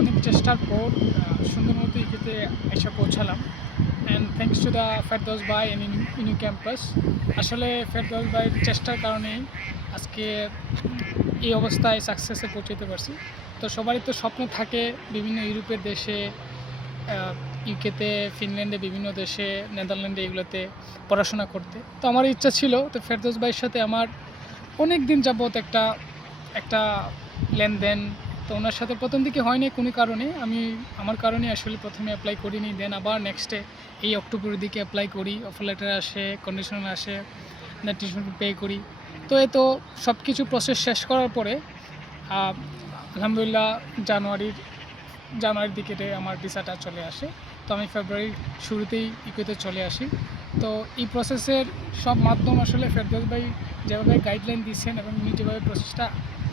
অনেক চেষ্টার পর সুন্দর মতো ইউকেতে এসে পৌঁছালাম। And thanks to the Ferdous ভাই এন ইনু ক্যাম্পাস। আসলে ফেরদৌস ভাইয়ের চেষ্টার কারণেই আজকে এই অবস্থায় সাকসেসে পৌঁছাতে পারছি। তো সবারই তো স্বপ্ন থাকে বিভিন্ন ইউরোপের দেশে, ইউকেতে, ফিনল্যান্ডে, বিভিন্ন দেশে, নেদারল্যান্ডে এগুলোতে পড়াশোনা করতে। তো আমার ইচ্ছা ছিল, তো ফেরদৌস ভাইয়ের সাথে আমার অনেক দিন যাবৎ একটা লেনদেন। তো ওনার সাথে প্রথম দিকে হয়নি কোনো কারণে, আমার কারণে আসলে প্রথমে অ্যাপ্লাই করিনি। দেন আবার নেক্সটে এই অক্টোবরের দিকে অ্যাপ্লাই করি, অফার লেটার আসে, কন্ডিশনাল আসে, দেন টিউশন পে করি। তো সব কিছু প্রসেস শেষ করার পরে আলহামদুলিল্লাহ জানুয়ারির দিকে আমার ভিসাটা চলে আসে। তো আমি ফেব্রুয়ারির শুরুতেই ইকুয়েতে চলে আসি। তো এই প্রসেসের সব মাধ্যম আসলে ফেরদৌস ভাই যেভাবে গাইডলাইন দিচ্ছেন এবং উনি যেভাবে প্রসেসটা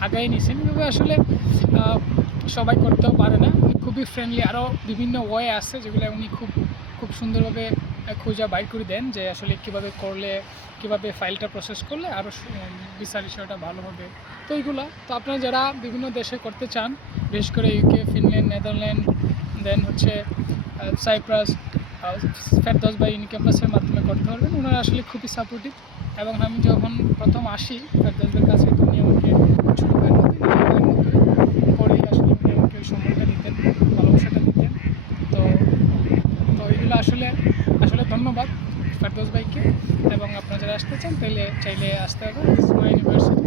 আগাই নিয়েছেন, এভাবে আসলে সবাই করতেও পারে না। উনি খুবই ফ্রেন্ডলি। আরও বিভিন্ন ওয়ে আছে যেগুলো উনি খুব সুন্দরভাবে খুঁজে বাইর করে দেন, যে আসলে কীভাবে করলে, কীভাবে ফাইলটা প্রসেস করলে আরও ভিসার বিষয়টা ভালো হবে। তো এইগুলো তো আপনারা যারা বিভিন্ন দেশে করতে চান, বিশেষ করে ইউকে, ফিনল্যান্ড, নেদারল্যান্ড, দেন হচ্ছে সাইপ্রাস, ফেরদৌস ভাই ইউনি ক্যাম্পাসের মাধ্যমে করতে পারবেন। ওনারা আসলে খুবই সাপোর্টিভ। এবং আমি যখন প্রথম আসি ফেরদৌস ভাইয়ের কাছে, তো উনি আমাকে ছোটো ভাইয়ের মধ্যে, নিজের ভাইয়ের মধ্যে পড়েই আসলে উনি আমাকে ওই সম্মানটা দিতেন, ভালোবাসাটা দিতেন। তো তো এগুলো আসলে ধন্যবাদ ফেরদৌস ভাইকে। এবং আপনারা যারা আসতে চান চাইলে আসতে হবে ইসমা ইউনিভার্সিটি।